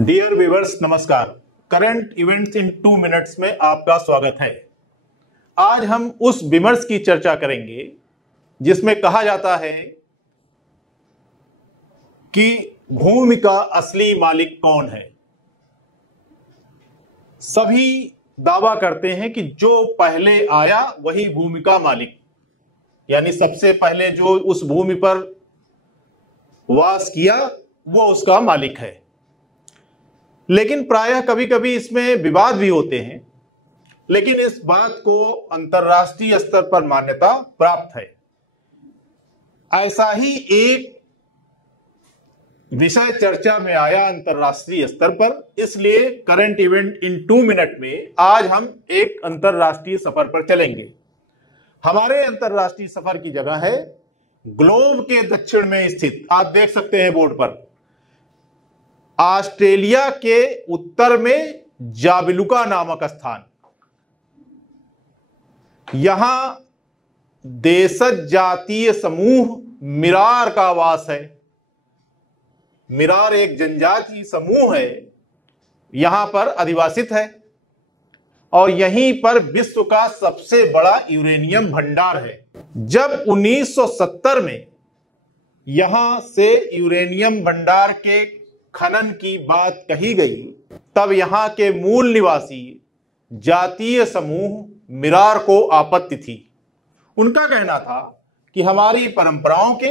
Dear viewers, नमस्कार। Current events in 2 minutes में आपका स्वागत है। आज हम उस विमर्श की चर्चा करेंगे जिसमें कहा जाता है कि भूमि का असली मालिक कौन है। सभी दावा करते हैं कि जो पहले आया वही भूमि का मालिक, यानी सबसे पहले जो उस भूमि पर वास किया वो उसका मालिक है। लेकिन प्रायः कभी कभी इसमें विवाद भी होते हैं, लेकिन इस बात को अंतर्राष्ट्रीय स्तर पर मान्यता प्राप्त है। ऐसा ही एक विषय चर्चा में आया अंतर्राष्ट्रीय स्तर पर, इसलिए करंट इवेंट इन 2 मिनट में आज हम एक अंतर्राष्ट्रीय सफर पर चलेंगे। हमारे अंतर्राष्ट्रीय सफर की जगह है ग्लोब के दक्षिण में स्थित, आप देख सकते हैं बोर्ड पर, ऑस्ट्रेलिया के उत्तर में जाबिलुका नामक स्थान। यहां देशज जातीय समूह मिरार का वास है। मिरार एक जनजातीय समूह है, यहां पर अधिवासित है और यहीं पर विश्व का सबसे बड़ा यूरेनियम भंडार है। जब 1970 में यहां से यूरेनियम भंडार के खनन की बात कही गई, तब यहां के मूल निवासी जातीय समूह मिरार को आपत्ति थी। उनका कहना था कि हमारी परंपराओं के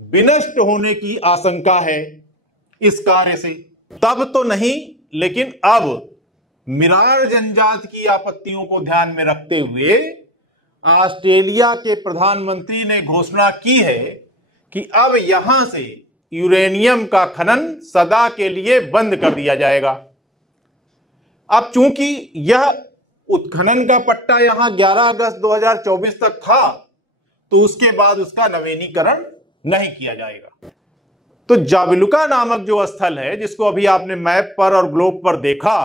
विनष्ट होने की आशंका है इस कार्य से। तब तो नहीं, लेकिन अब मिरार जनजाति की आपत्तियों को ध्यान में रखते हुए ऑस्ट्रेलिया के प्रधानमंत्री ने घोषणा की है कि अब यहां से यूरेनियम का खनन सदा के लिए बंद कर दिया जाएगा। अब चूंकि यह उत्खनन का पट्टा यहां 11 अगस्त 2024 तक था, तो उसके बाद उसका नवीनीकरण नहीं किया जाएगा। तो जाबिलुका नामक जो स्थल है, जिसको अभी आपने मैप पर और ग्लोब पर देखा,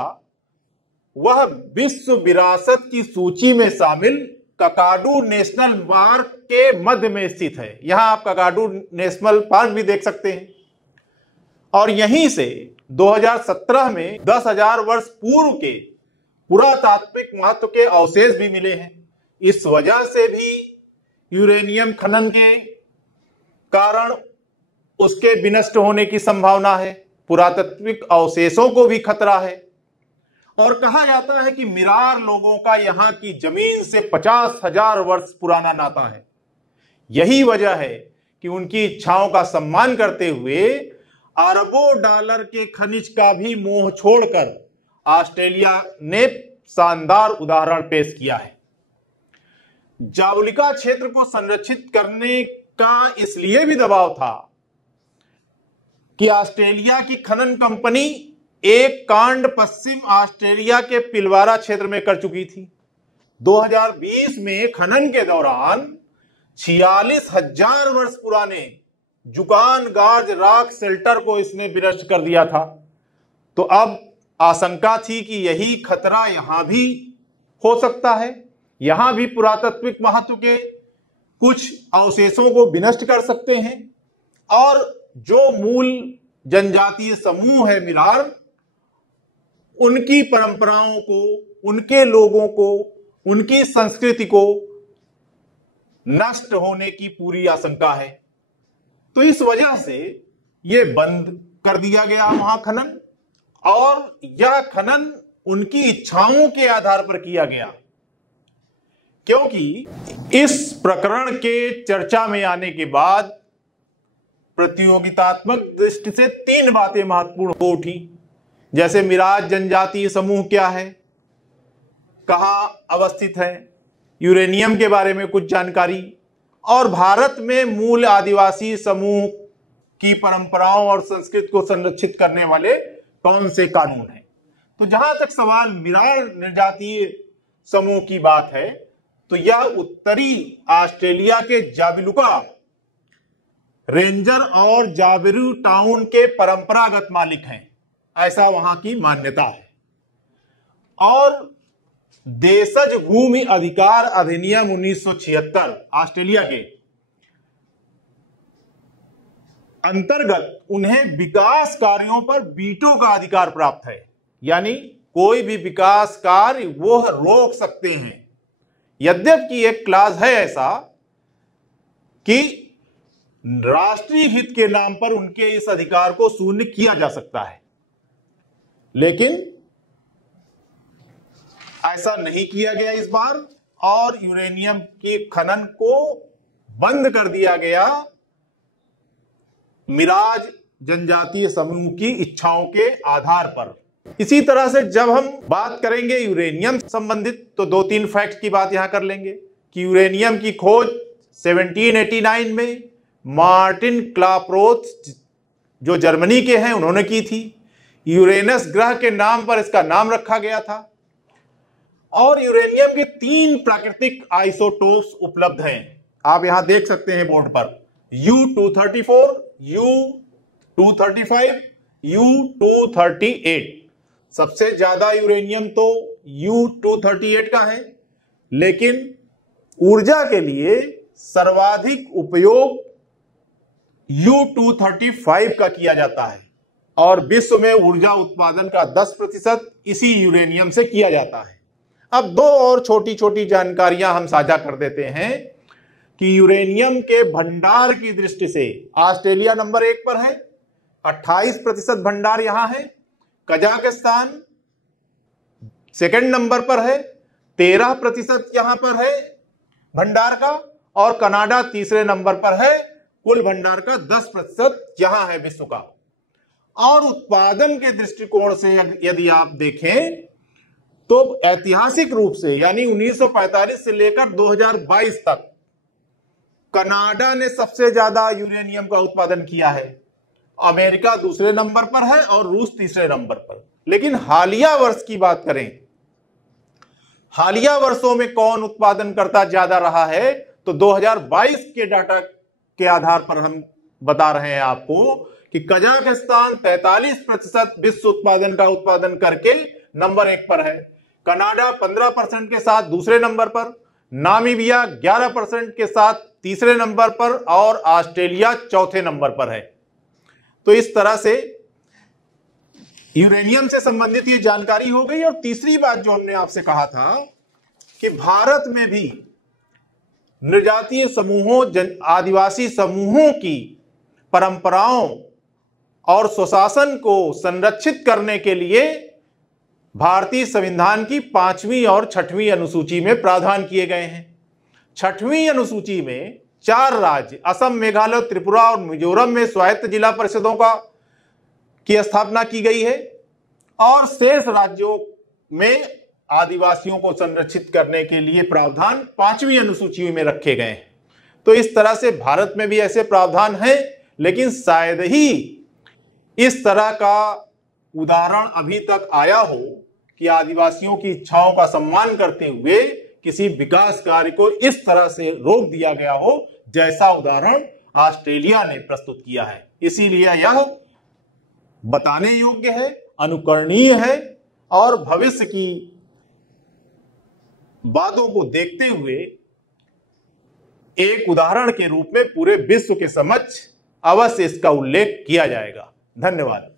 वह विश्व विरासत की सूची में शामिल ककाडू नेशनल पार्क के मध्य में स्थित है। यहां आप ककाडू नेशनल पार्क भी देख सकते हैं। और यहीं से 2017 में 10,000 वर्ष पूर्व के पुरातात्विक महत्व के अवशेष भी मिले हैं। इस वजह से भी यूरेनियम खनन के कारण उसके विनष्ट होने की संभावना है। पुरातात्विक अवशेषों को भी खतरा है। और कहा जाता है कि मिरार लोगों का यहां की जमीन से 50,000 वर्ष पुराना नाता है। यही वजह है कि उनकी इच्छाओं का सम्मान करते हुए अरबों डॉलर के खनिज का भी मोह छोड़कर ऑस्ट्रेलिया ने शानदार उदाहरण पेश किया है। जाबिलुका क्षेत्र को संरक्षित करने का इसलिए भी दबाव था कि ऑस्ट्रेलिया की खनन कंपनी एक कांड पश्चिम ऑस्ट्रेलिया के पिलवारा क्षेत्र में कर चुकी थी। 2020 में खनन के दौरान 46,000 वर्ष पुराने जुकान गार्ज रॉक शेल्टर को इसने विनष्ट कर दिया था। तो अब आशंका थी कि यही खतरा यहां भी हो सकता है। यहां भी पुरातात्विक महत्व के कुछ अवशेषों को विनष्ट कर सकते हैं और जो मूल जनजातीय समूह है मिरार, उनकी परंपराओं को, उनके लोगों को, उनकी संस्कृति को नष्ट होने की पूरी आशंका है। तो इस वजह से यह बंद कर दिया गया वहां खनन, और यह खनन उनकी इच्छाओं के आधार पर किया गया। क्योंकि इस प्रकरण के चर्चा में आने के बाद प्रतियोगितात्मक दृष्टि से 3 बातें महत्वपूर्ण हो उठी, जैसे मिरार जनजातीय समूह क्या है, कहां अवस्थित है, यूरेनियम के बारे में कुछ जानकारी, और भारत में मूल आदिवासी समूह की परंपराओं और संस्कृति को संरक्षित करने वाले कौन से कानून हैं। तो जहां तक सवाल मिरार जनजातीय समूह की बात है, तो यह उत्तरी ऑस्ट्रेलिया के जाबिलुका रेंजर और जाबिरू टाउन के परंपरागत मालिक हैं, ऐसा वहां की मान्यता है। और देशज भूमि अधिकार अधिनियम 1976 ऑस्ट्रेलिया के, अंतर्गत उन्हें विकास कार्यों पर वीटो का अधिकार प्राप्त है, यानी कोई भी विकास कार्य वो रोक सकते हैं। यद्यपि एक क्लास है ऐसा कि राष्ट्रीय हित के नाम पर उनके इस अधिकार को शून्य किया जा सकता है, लेकिन ऐसा नहीं किया गया इस बार और यूरेनियम के खनन को बंद कर दिया गया मिराज जनजातीय समूह की इच्छाओं के आधार पर। इसी तरह से जब हम बात करेंगे यूरेनियम संबंधित तो 2-3 फैक्ट की बात यहां कर लेंगे कि यूरेनियम की खोज 1789 में मार्टिन क्लाप्रोथ जो जर्मनी के हैं उन्होंने की थी। यूरेनस ग्रह के नाम पर इसका नाम रखा गया था और यूरेनियम के 3 प्राकृतिक आइसोटोप्स उपलब्ध हैं। आप यहां देख सकते हैं बोर्ड पर U-234, U-235, U-238। सबसे ज्यादा यूरेनियम तो U-238 का है, लेकिन ऊर्जा के लिए सर्वाधिक उपयोग U-235 का किया जाता है और विश्व में ऊर्जा उत्पादन का 10% इसी यूरेनियम से किया जाता है। अब 2 और छोटी छोटी जानकारियां हम साझा कर देते हैं कि यूरेनियम के भंडार की दृष्टि से ऑस्ट्रेलिया नंबर 1 पर है, 28% भंडार यहां है। कजाकिस्तान सेकंड नंबर पर है, 13% यहां पर है भंडार का, और कनाडा तीसरे नंबर पर है, कुल भंडार का 10% यहां है विश्व का। और उत्पादन के दृष्टिकोण से यदि आप देखें तो ऐतिहासिक रूप से यानी 1945 से लेकर 2022 तक कनाडा ने सबसे ज्यादा यूरेनियम का उत्पादन किया है, अमेरिका दूसरे नंबर पर है और रूस तीसरे नंबर पर। लेकिन हालिया वर्ष की बात करें, हालिया वर्षों में कौन उत्पादन करता ज्यादा रहा है, तो 2022 के डाटा के आधार पर हम बता रहे हैं आपको कि कजाकिस्तान 43% विश्व उत्पादन का उत्पादन करके नंबर 1 पर है, कनाडा 15% के साथ दूसरे नंबर पर, नामीबिया 11% के साथ तीसरे नंबर पर और ऑस्ट्रेलिया चौथे नंबर पर है। तो इस तरह से यूरेनियम से संबंधित ये जानकारी हो गई। और तीसरी बात जो हमने आपसे कहा था कि भारत में भी नृजातीय समूहों, आदिवासी समूहों की परंपराओं और स्वशासन को संरक्षित करने के लिए भारतीय संविधान की 5वीं और 6वीं अनुसूची में प्रावधान किए गए हैं। 6वीं अनुसूची में 4 राज्य असम, मेघालय, त्रिपुरा और मिजोरम में स्वायत्त जिला परिषदों की स्थापना की गई है और शेष राज्यों में आदिवासियों को संरक्षित करने के लिए प्रावधान 5वीं अनुसूची में रखे गए हैं। तो इस तरह से भारत में भी ऐसे प्रावधान हैं, लेकिन शायद ही इस तरह का उदाहरण अभी तक आया हो कि आदिवासियों की इच्छाओं का सम्मान करते हुए किसी विकास कार्य को इस तरह से रोक दिया गया हो, जैसा उदाहरण ऑस्ट्रेलिया ने प्रस्तुत किया है। इसीलिए यह बताने योग्य है, अनुकरणीय है और भविष्य की बातों को देखते हुए एक उदाहरण के रूप में पूरे विश्व के समक्ष अवश्य इसका उल्लेख किया जाएगा। धन्यवाद।